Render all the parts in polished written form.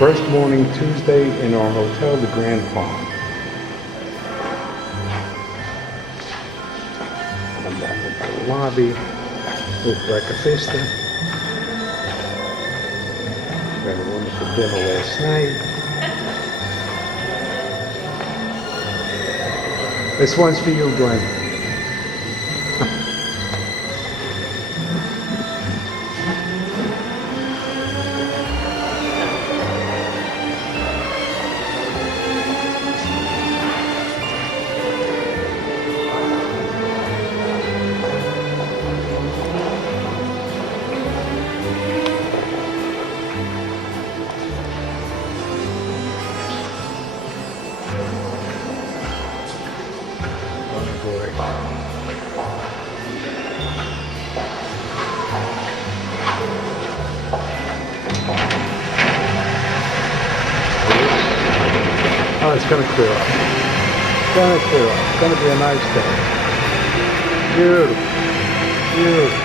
First morning Tuesday in our hotel, the Grand Palm. I'm back in the lobby with breakfast. Had a wonderful dinner last night. This one's for you, Glenn. Oh, it's gonna clear up. It's gonna clear up. It's gonna be a nice day. Beautiful. Beautiful.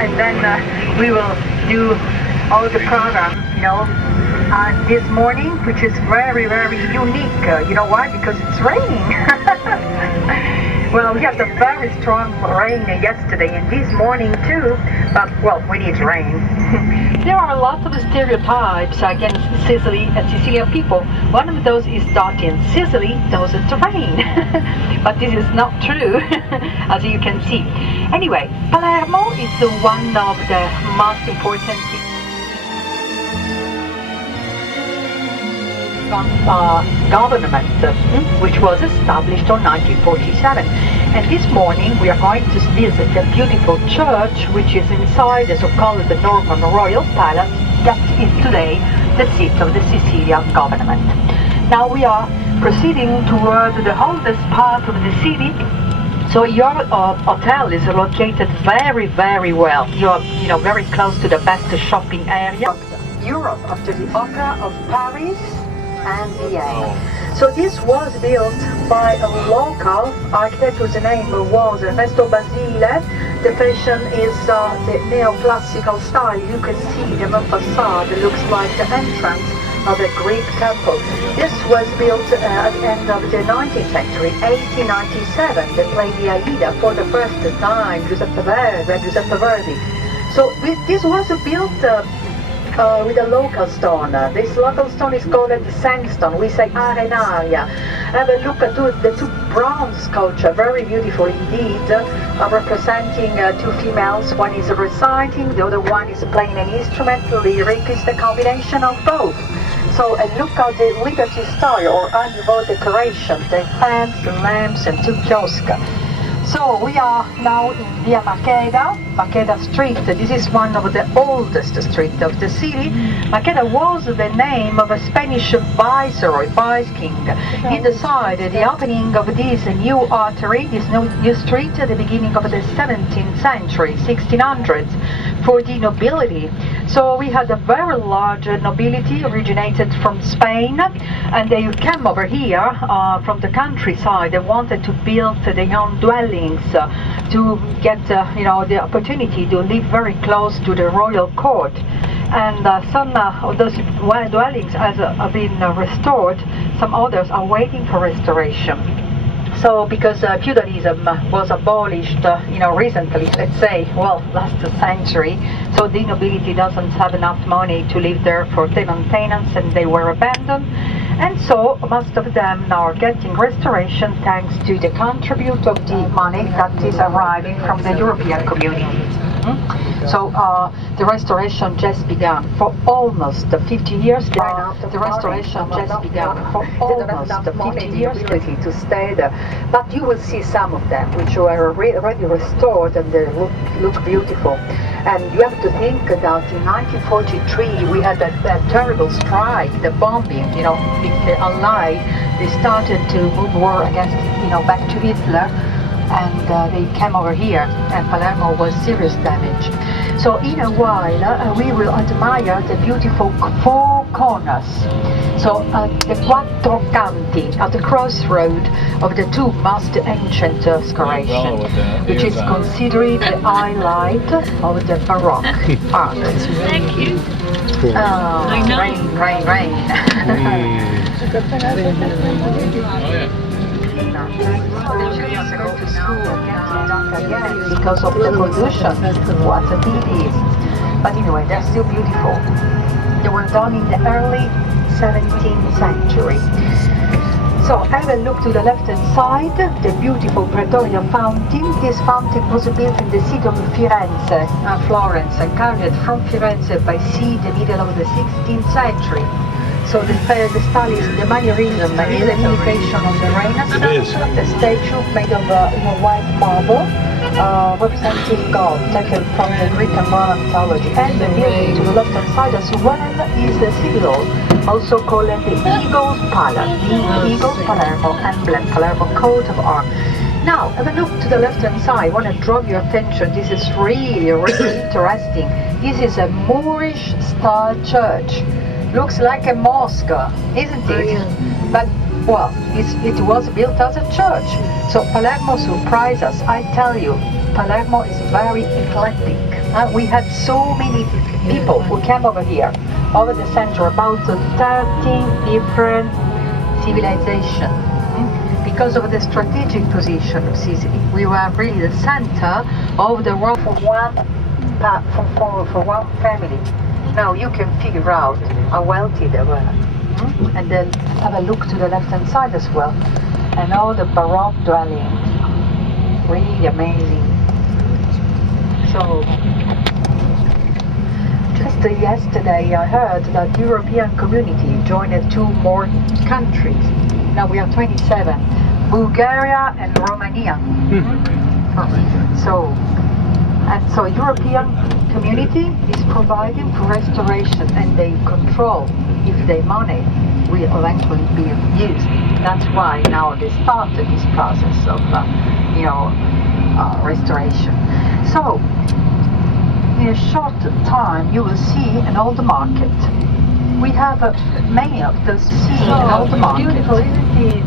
And then we will do all the program, this morning, which is very, very unique. You know why? Because it's raining. Well, we had a very strong rain yesterday and this morning too, but well, we need rain. There are lots of stereotypes against Sicily and Sicilian people. One of those is that in Sicily doesn't rain. But this is not true, as you can see. Anyway, Palermo is one of the most important government, which was established in 1947. And this morning we are going to visit a beautiful church which is inside the so-called the Norman Royal Palace that is today the seat of the Sicilian government. Now we are proceeding toward the oldest part of the city. So your hotel is located very, very well. You're very close to the best shopping area. Europe after the Opera of Paris and Vienna. So this was built by a local architect whose name was Ernesto Basile. The fashion is the neoclassical style. You can see the facade looks like the entrance of a Greek temple. This was built at the end of the 19th century, 1897. They played the Aida for the first time, Giuseppe Verdi. So this was built with a local stone. This local stone is called sandstone. We say arenaria. Have a look at the two bronze sculpture, very beautiful indeed, representing two females. One is reciting, the other one is playing an instrument. Lyric is the combination of both. So look at the Liberty style or Art Nouveau decoration, the fans, the lamps and two kiosks. So we are now in Via Maqueda Street. This is one of the oldest streets of the city. Maqueda was the name of a Spanish viceroy, vice king. He decided the opening of this new artery, this new street at the beginning of the 17th century, 1600s, for the nobility. So we had a very large nobility originated from Spain, and they came over here from the countryside. They wanted to build their own dwellings to get the opportunity to live very close to the royal court. And some of those dwellings have been restored. Some others are waiting for restoration. So because feudalism was abolished recently, let's say, well, last century, so the nobility doesn't have enough money to live there for maintenance, and they were abandoned. And so most of them now are getting restoration thanks to the contribute of the money that is arriving from the European community. So the restoration just began for almost 50 years. The restoration just began for almost 50 years to stay there. But you will see some of them which were already restored and they look beautiful. And you have to think that in 1943 we had a terrible strike, the bombing, with the Allies. They started to move war against, back to Hitler. And they came over here, and Palermo was serious damage. So in a while we will admire the beautiful four corners. So at the Quattro Canti, at the crossroad of the two most ancient decoration, which is considered the highlight of the Baroque art. Thank you. Oh, rain, rain, rain. Because of the pollution, what a pity. But anyway, they're still beautiful. They were done in the early 17th century. So have a look to the left-hand side, the beautiful Pretoria fountain. This fountain was built in the city of Firenze, Florence, and carried from Firenze by sea in the middle of the 16th century. So the style is the manierism is an imitation of the Renaissance. It is. The statue made of white marble, representing God, taken from the Greek and Roman mythology. And the building to the left-hand side as well is the city hall, also called the Eagle's Palace, the Eagle's Palermo emblem, Palermo coat of arms. Now, have a look to the left-hand side. I want to draw your attention. This is really, really interesting. This is a Moorish-style church. Looks like a mosque, isn't it? But, well, it was built as a church. So Palermo surprised us. I tell you, Palermo is very eclectic. We had so many people who came over here, over the century, about 13 different civilizations. Because of the strategic position of Sicily, we were really the center of the world for one family. Now you can figure out how wealthy they were. And then have a look to the left-hand side as well. And all the Baroque dwellings. Really amazing. So, just yesterday I heard that the European community joined 2 more countries. Now we are 27. Bulgaria and Romania. So European community is providing for restoration, and they control if their money will eventually be used. That's why now they started this process of restoration. So in a short time you will see an old market. We have many of those seen in old market. Beautiful, isn't it?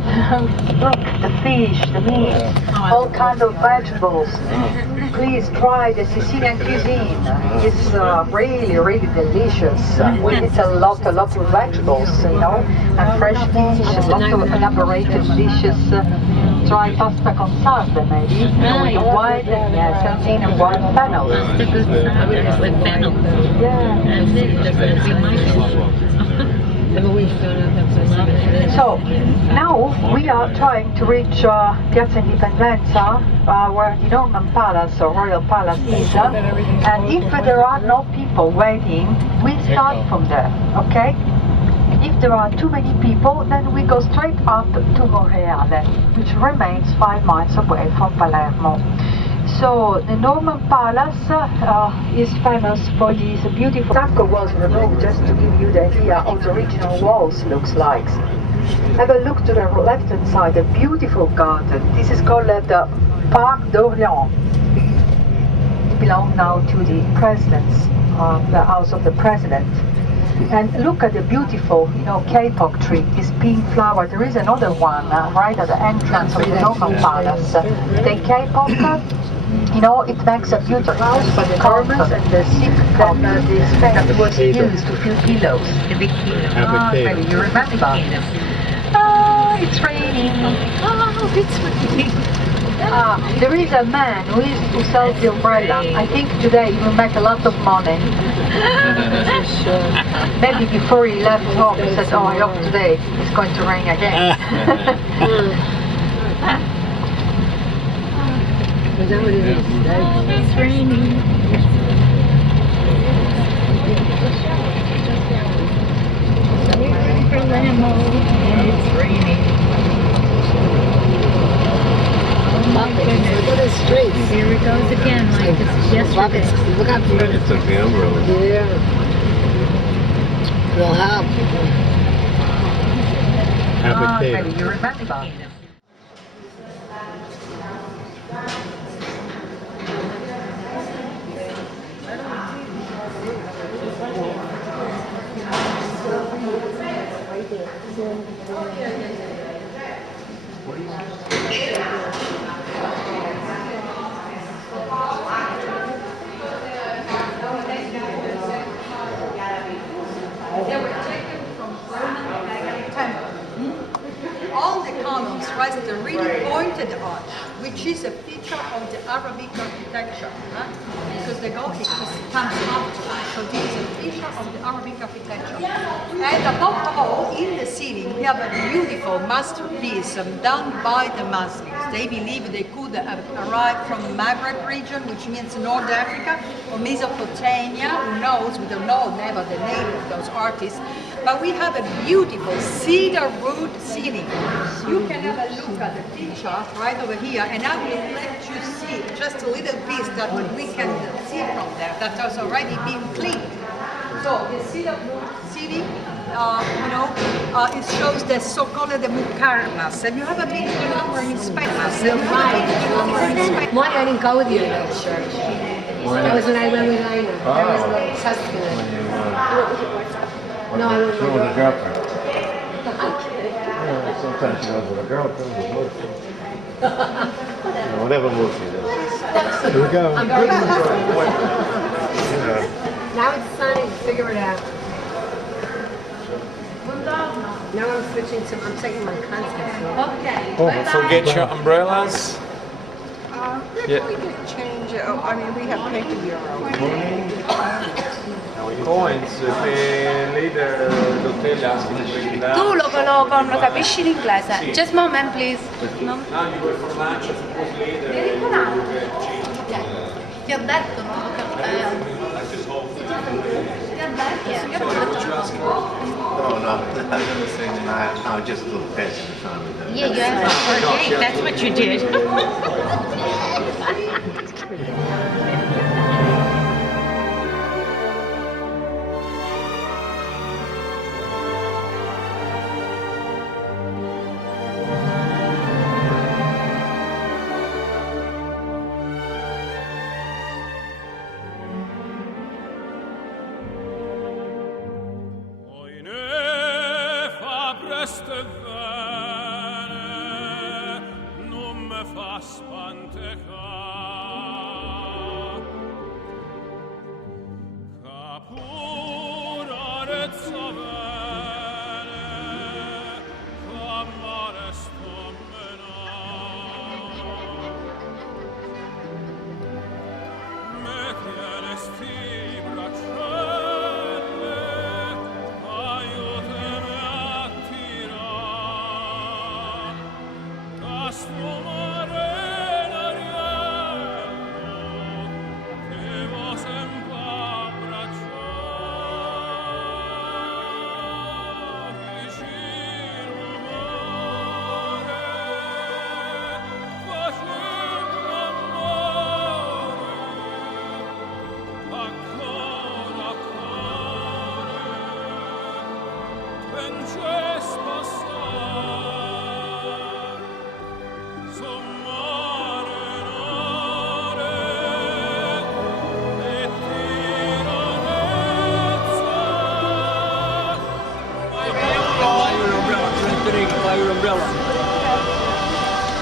Look, the fish, the meat, all kinds of vegetables. Please try the Sicilian cuisine. It's really, really delicious. We eat a lot of vegetables, and fresh fish, a lot of elaborated dishes. Try pasta con sarde, maybe, with white, saltine and white fennel. With fennel. So now we are trying to reach Piazza Indipendenza, where the Norman Palace or Royal Palace is, and if there are no people waiting, we start from there, okay? If there are too many people, then we go straight up to Monreale, which remains 5 miles away from Palermo. So the Norman Palace is famous for these beautiful stucco walls removed, just to give you the idea of the original walls looks like. Have a look to the left-hand side, a beautiful garden. This is called the Parc d'Orient. It belongs now to the presidents, the house of the president. And look at the beautiful, kapok tree, this pink flower. There is another one right at the entrance of the Norman Palace. The kapok, it makes a beautiful house for the Normans and the sick that was used to fill pillows. The big pillow. Maybe you remember. It's raining. Oh, it's raining. There is a man who sells the umbrella. I think today he will make a lot of money. Maybe before he left home he said, I hope today it's going to rain again. It's raining. It's raining. Look at the streets. Here it goes again, like it's yesterday. Look at the It took the umbrella. Yeah. We'll have. Have a Maybe tail. you remember. All the columns rise at a really pointed arch, which is a feature of the Arabic architecture, because the Gothic comes after. So this is a feature of the Arabic architecture. And above all, in the ceiling, we have a beautiful masterpiece done by the Muslims. They believe they could have arrived from the Maghreb region, which means North Africa, or Mesopotamia, who knows, we don't know never the name of those artists. But we have a beautiful cedar wood ceiling. You can have a look at the picture right over here, and I will let you see just a little piece that we can see from there that has already been cleaned. So the cedar wood ceiling, it shows the so-called the mukarnas. And you have a big number in Spain. Why I didn't go with you to that church? That was when I went with Lina. That was the Tuscany. No, I went with With a girlfriend. I'm kidding. Yeah, sometimes she goes with a girlfriend, with a boyfriend. Whatever mood she is. Here we go. I'm very Now it's sunny, figure it out. Now I'm switching to, I'm taking my contacts off. Okay. Don't forget your umbrellas. Yeah. We could change it. I mean, we have paper euro. Coins che lei dell'hotel ha scritto. Tu lo capisci l'inglese? Just a moment, please. No? Now you go for lunch, I suppose later. Ti ho detto, non lo capisco. Ti ho detto. No, I just a little past the time with them. Yeah, you have to forget. That's what you did.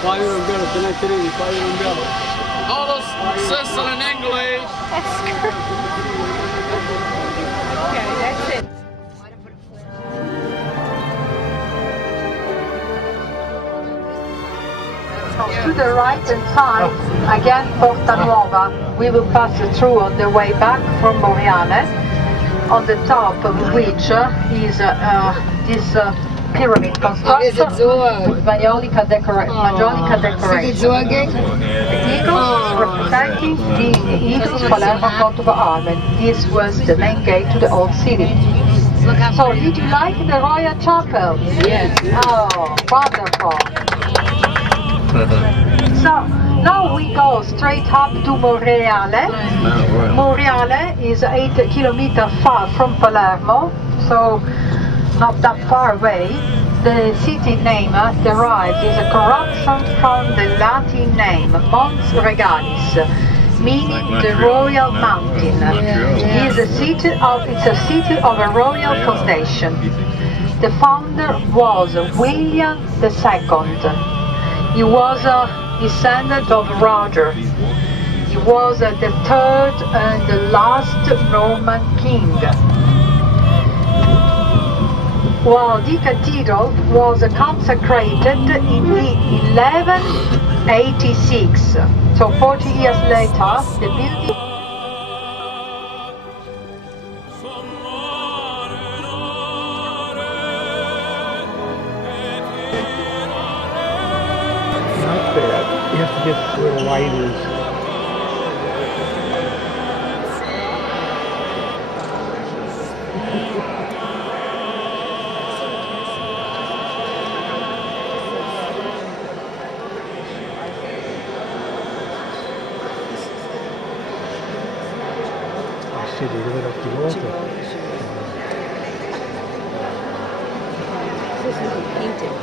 Fire umbrella, Tenerife, fire umbrella. All Sicily in English. Okay, that's it. To the right and side, again Porta Nuova. We will pass through on the way back from Monreale, on the top of which is this pyramid construction with Majolica decoration. The eagles representing the Eagles Palermo coat of arms, and this was the main gate to the old city. So, did you like the Royal Chapel? Yes. Oh, wonderful. So, now we go straight up to Monreale. Monreale is 8 kilometers far from Palermo, so not that far away. The city name derived is a corruption from the Latin name Mons Regalis, meaning the royal mountain. It's a city of a royal foundation. The founder was William II. He was a descendant of Roger. He was the third and the last Norman king. Well, the cathedral was consecrated in the 1186. So 40 years later, the building. Not bad. You have to get where the light is. I see they lit up the altar. This is painted.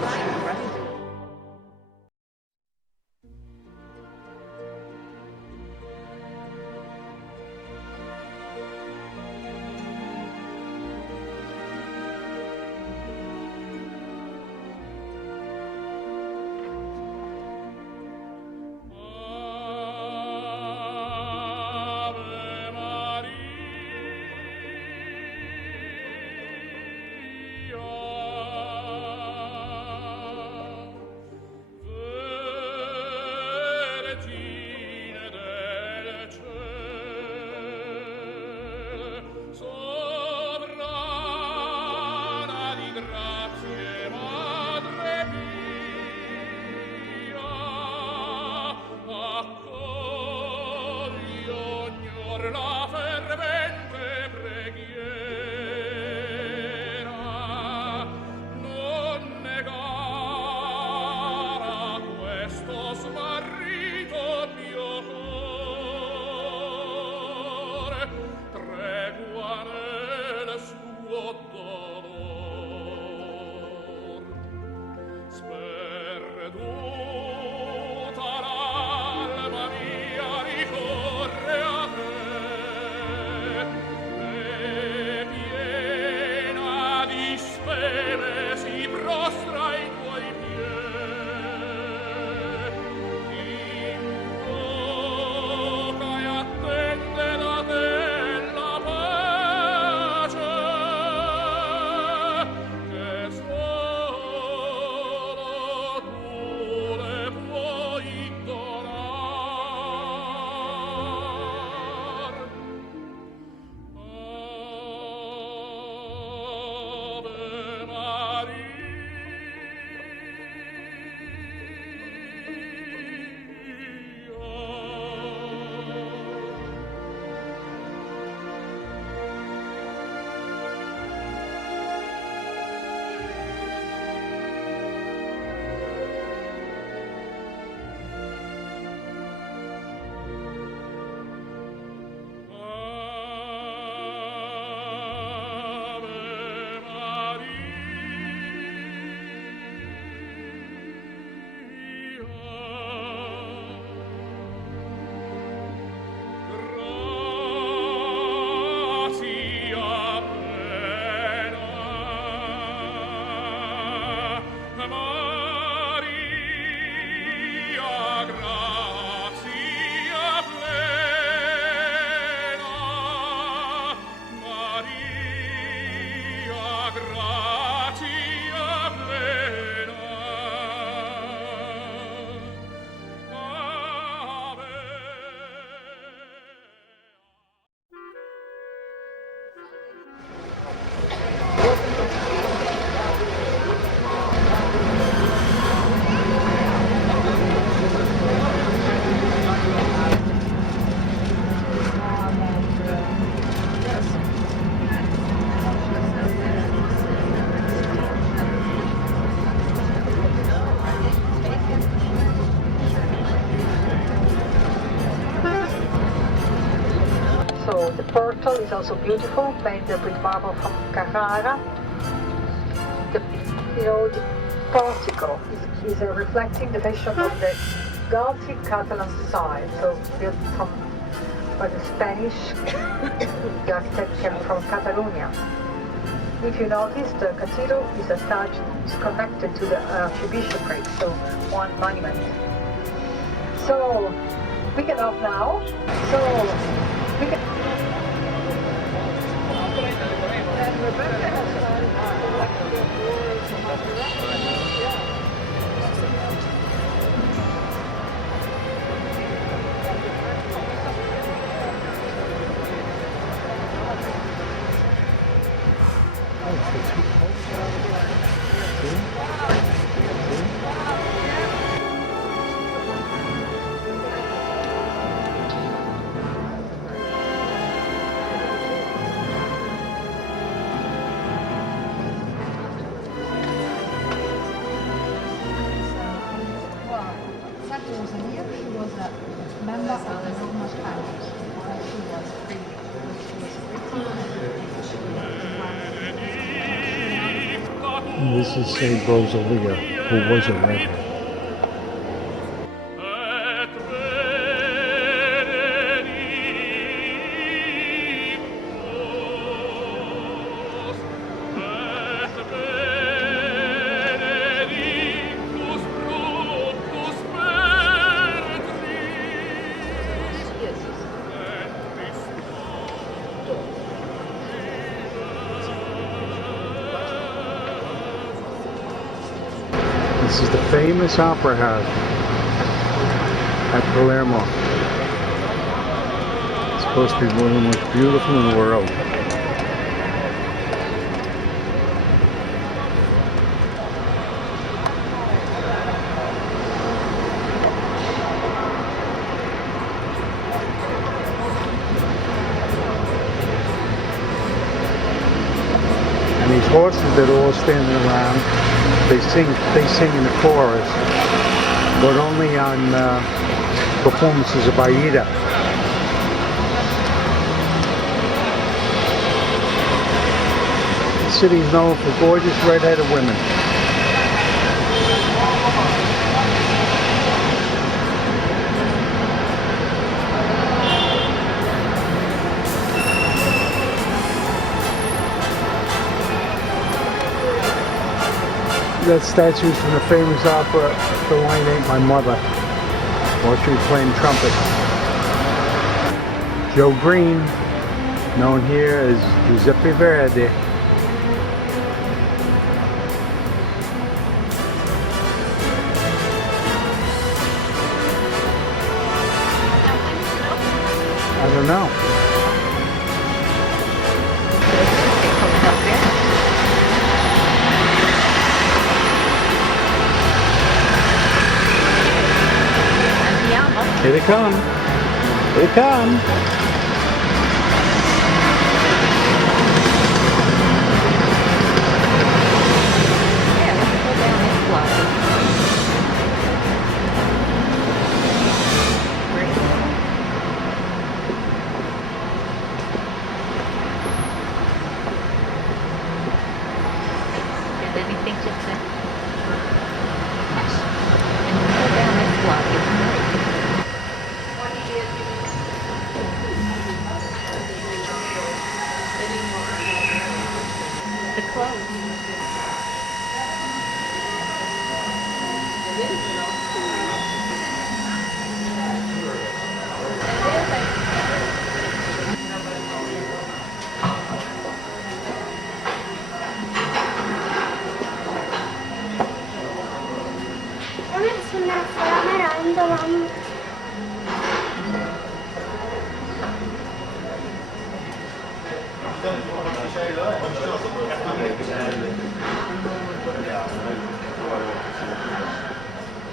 So the portal is also beautiful, made with marble from Carrara. The portico is reflecting the vision of the Gothic Catalan style, so built by the Spanish, the architect came from Catalonia. If you notice, the cathedral is attached, is connected to the archbishopric, so one monument. So we get off now. So we can. And Rebecca has started collecting the doors and This is Saint Rosalia, who was a redhead. This is the famous opera house at Palermo. It's supposed to be one of the most beautiful in the world. And these horses that are all standing around, they sing in the chorus, but only on performances of Aida. The city is known for gorgeous red-headed women. That statue is from the famous opera, The Wine Ain't My Mother, while she was playing trumpet. Joe Green, known here as Giuseppe Verdi. I don't know. Here they come. Here they come. Anything to say? Go down this block, isn't it? The clothes.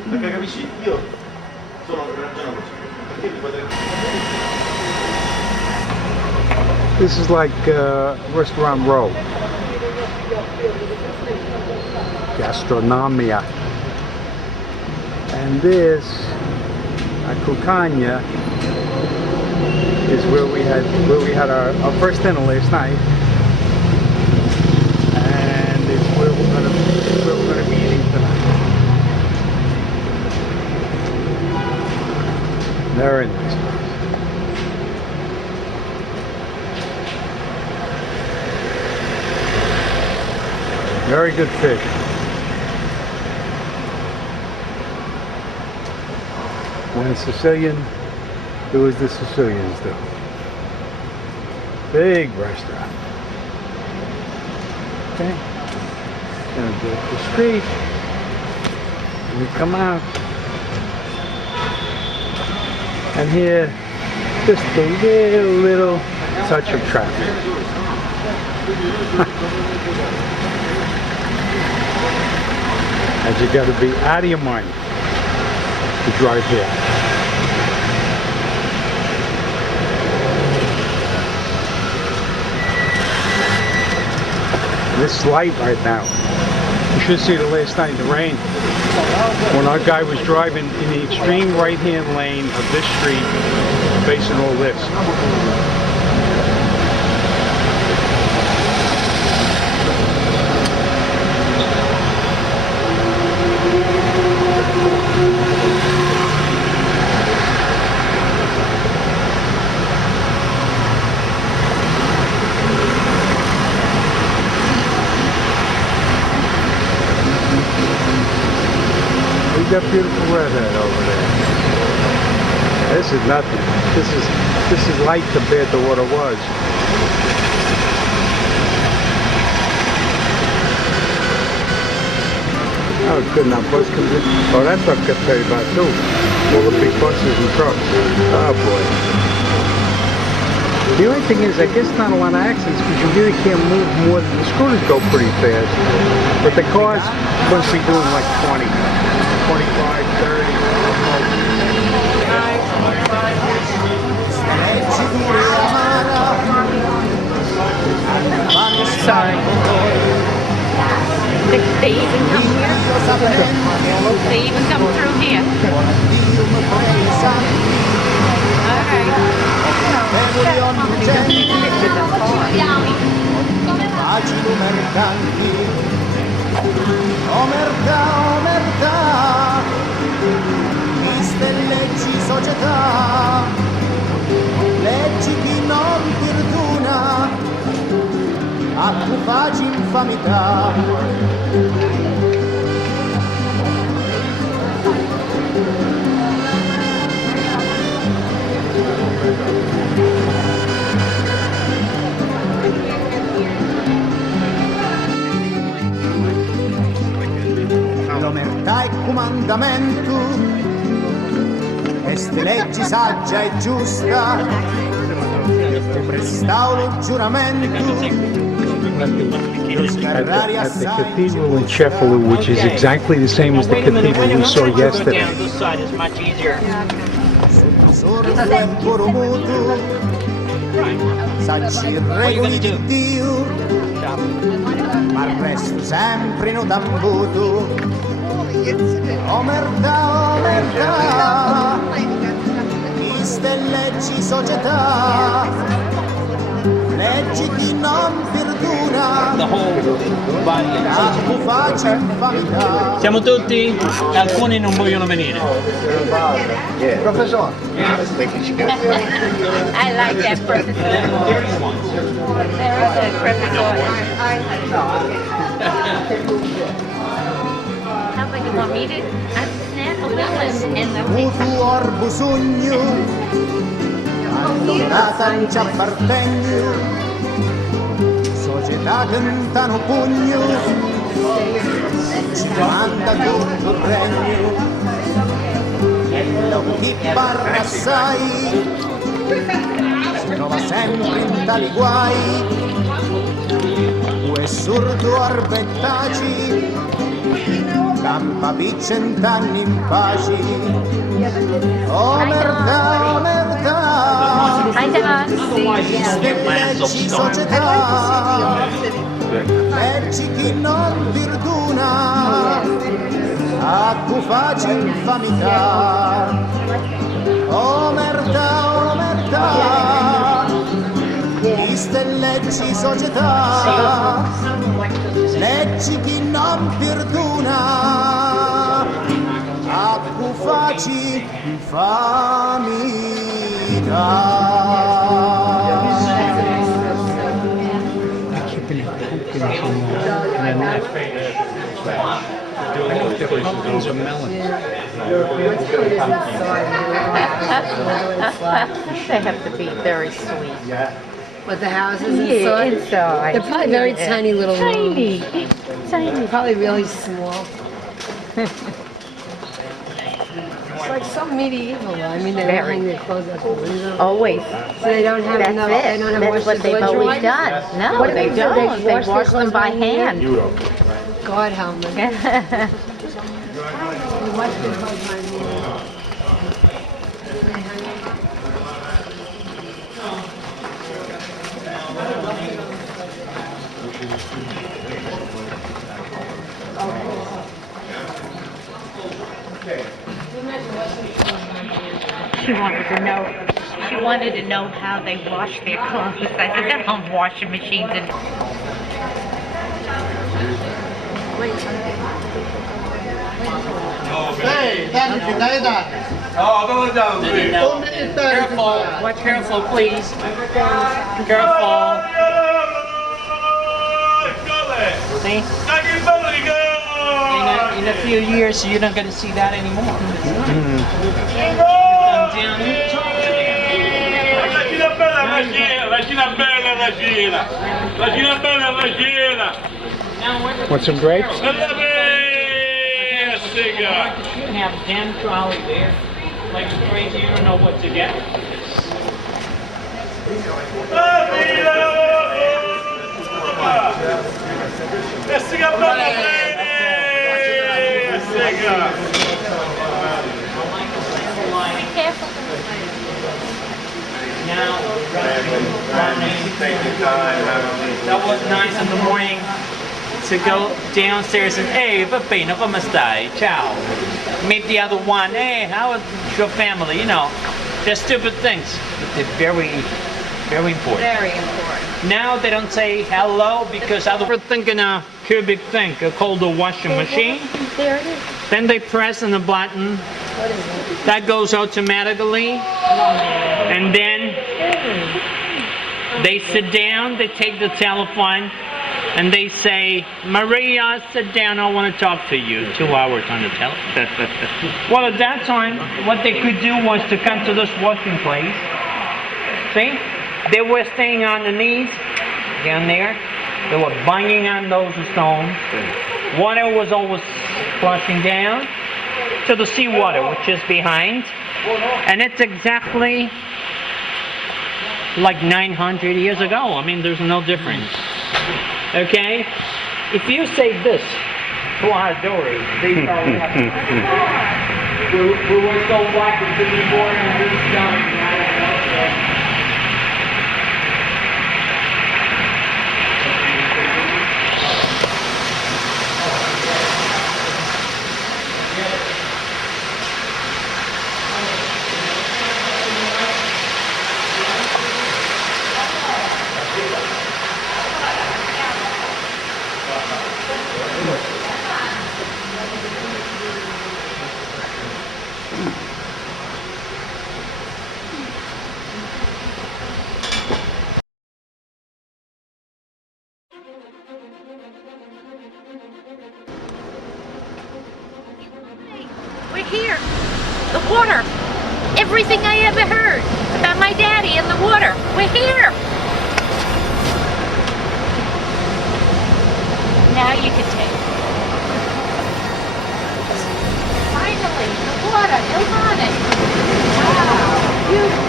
Perché capisci? Io sono ragiono così. Perché mi potrei... This is like Restaurant Row. Gastronomia. And this, at Cucagna, is where we had our first dinner last night. And it's where we're gonna be eating tonight. Very nice. Very good fish. When Sicilian do as the Sicilians do. Big restaurant. Okay. Gonna go up the street. And we come out. And here, just a little touch of traffic. And you gotta be out of your mind to drive here. This light right now, you should see the last night in the rain when our guy was driving in the extreme right hand lane of this street facing all this. We got beautiful redhead over there. This is nothing. This is light compared to what it was. Oh, good enough. Bus comes in. Oh, that's what I could tell you about too. All the big buses and trucks. Oh boy. The only thing is, I guess not a lot of accidents because you really can't move more than the scooters go pretty fast. But the cars must be doing like 20, 25, 30. Sorry. They even come here? They even come through here? Alright. Facili mercanti, omertà, omertà, viste leggi società, leggi chi non perdona, a più facile infamità. L'omertà è comandamento, queste leggi saggia e giusta, prestavo lo giuramento. At the cathedral in Cefalù, which is exactly the same as the cathedral we saw yesterday. Sordo e cormuto, saggi regoli di Dio, ma resto sempre in tambuto. Omertà, omertà, viste leggi società, leggi chi non perdona, a più facile infamità. Siamo tutti? Alcuni non vogliono venire. Professor. I like that professor. There is a professor. How about you want me to snap a Willis in the Mutu orbu sogno, abbandonata in ciabartegno, società cantano pugno, ci manda tutto il regno, e non chi parla assai, si trova sempre in tali guai, due sordo arbettaci, campa per 100 anni in pace. Omertà, omertà, leggi società, leggi chi non perdona, a cui faccia infamità. Omertà, omertà, queste leggi società, leggi chi non perdona, a cui facci infamità. pumpkins and then they're pumpkins or melons. They have to be very sweet. But the houses Yeah, inside, inside. they're probably very Yeah. tiny little Tiny. rooms. Tiny. Probably really small. It's like so medieval. I mean, they don't Very. hang their clothes out the window. Always. So they don't have That's enough. it. They don't have That's washed what they've clothes always dry? done. No, What do they do? don't. They wash their wash them clothes by hand? hand. God help me. They wash their clothes by hand. She wanted to know how they wash their clothes. I said, they don't have washing machines and Careful, please. Careful. See? In a few years, you're not going to see that anymore. Want some grapes? You have a damn trolley there. Like crazy, you don't know what to get. Now, that was nice in the morning to go downstairs and, hey, Peppino, come stai? Ciao. Meet the other one, hey, how is your family? You know, they're stupid things, but they're very, very important. very important. Now they don't say hello because they're thinking a cubic thing called a washing machine. There it is. Then they press on the button. That goes automatically. And then they sit down, they take the telephone, and they say, Maria, sit down, I want to talk to you. 2 hours on the telephone. Well, at that time, what they could do was to come to this washing place. See? They were staying on the knees down there. They were banging on those stones. Water was always flushing down to the seawater, which is behind. And it's exactly like 900 years ago. I mean, there's no difference. Okay? If you say this to our doors, they probably have we were so lucky to be born in this time. We're here. The water. Everything I ever heard about my daddy and the water. We're here. Now you can take it. Finally, the water. Come on it. Wow. Beautiful.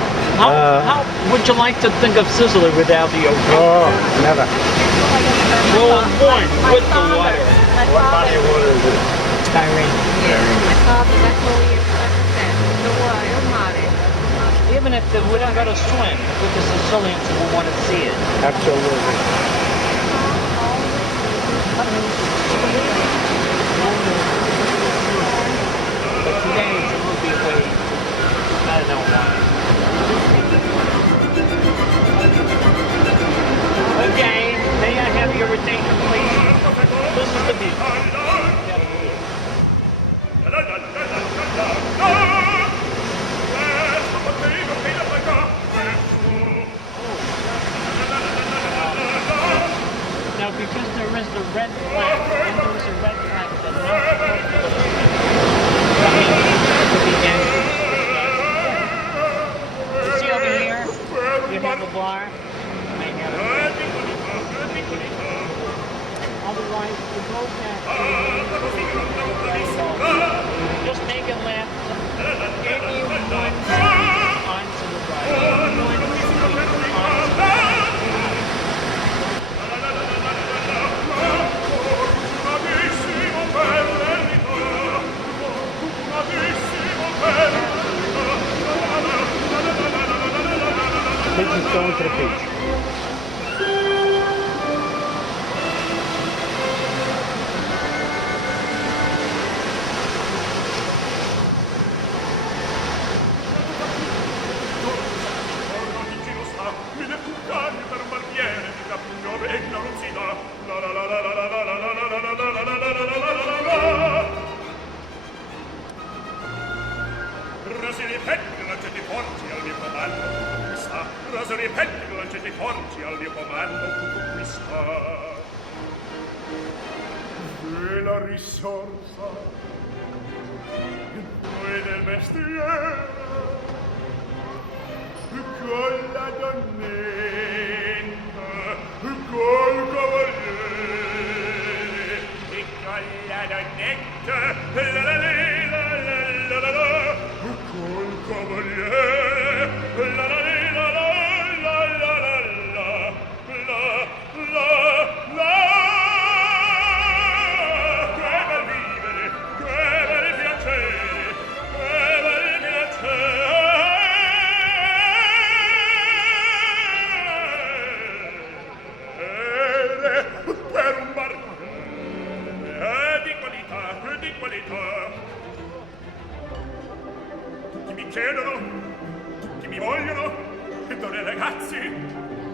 How would you like to think of Sicily without the ocean? Oh, never. Well, born with the water. What body of water is it? Irene. My father, that's all he ever said. The water, mare. Even if we don't go to swim, with the Sicilians will want to see it. Absolutely. But today it's a little bit way. I don't know why. Okay, may I have your attention, please? This is the beach. Now, because a red flag. When there's a red flag, then not supposed to go to the entrance. You see over here, you have a bar. They have a otherwise, if you go back to just take a left. Any one onto the right. One onto the right. Kids is going to the beach. Rosary Petto, lanciati forti al mio comando, tutto qui sta. E la risorsa, poi del mestiere, con la donnetta, col cavaliere, e con la donnetta, la la la la la la, col cavaliere, la la la.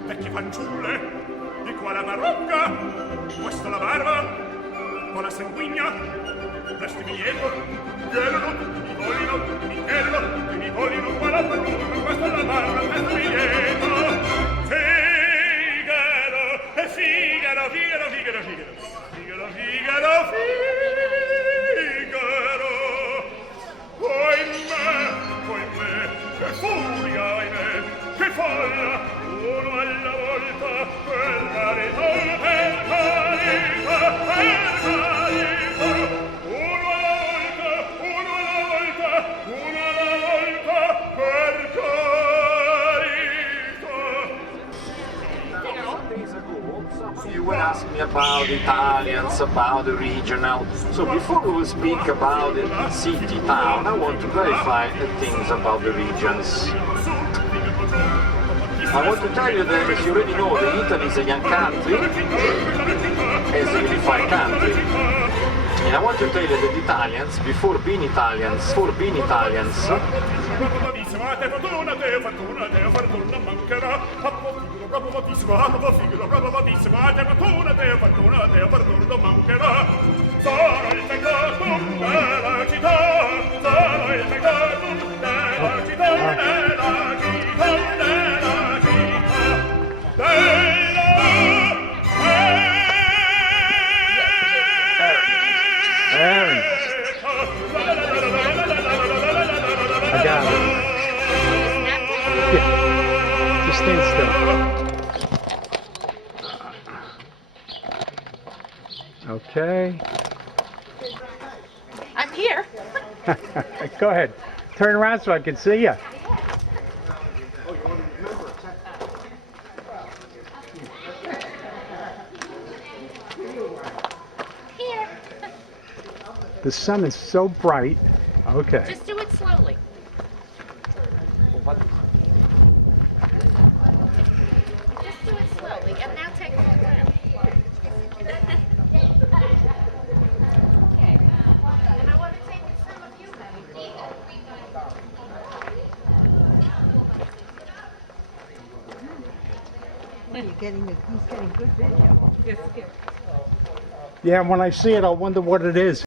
Vecchie fanciulle, di qua la marocca, questa la barba, con la sanguigna, presto mi lieto, chiedono, mi vogliono, mi chiedono, mi vogliono, qua la parrucca, questa la barba, presto mi lieto. Figaro, Figaro, Figaro, Figaro, Figaro, Figaro, Figaro, Figaro, poi me, che furia, ahimè, che folla, uno alla volta, per carità, per carità, per carità, uno alla volta, uno alla volta, uno alla volta, per carità. You were asking me about Italians, about the regional. So before we will speak about the city, town, I want to clarify the things about the regions. I want to tell you that, as you already know, that Italy is a young country, as a unified country. And I want to tell you that the Italians, before being Italians, Aaron. I got it. Yeah. Just stand still. Okay. I'm here. Go ahead. Turn around so I can see you. Here. The sun is so bright. Okay. Just do it slowly. Just do it slowly, and now take a look around. Okay. And I want to take some of you. He's getting good video. Yeah, when I see it, I'll wonder what it is.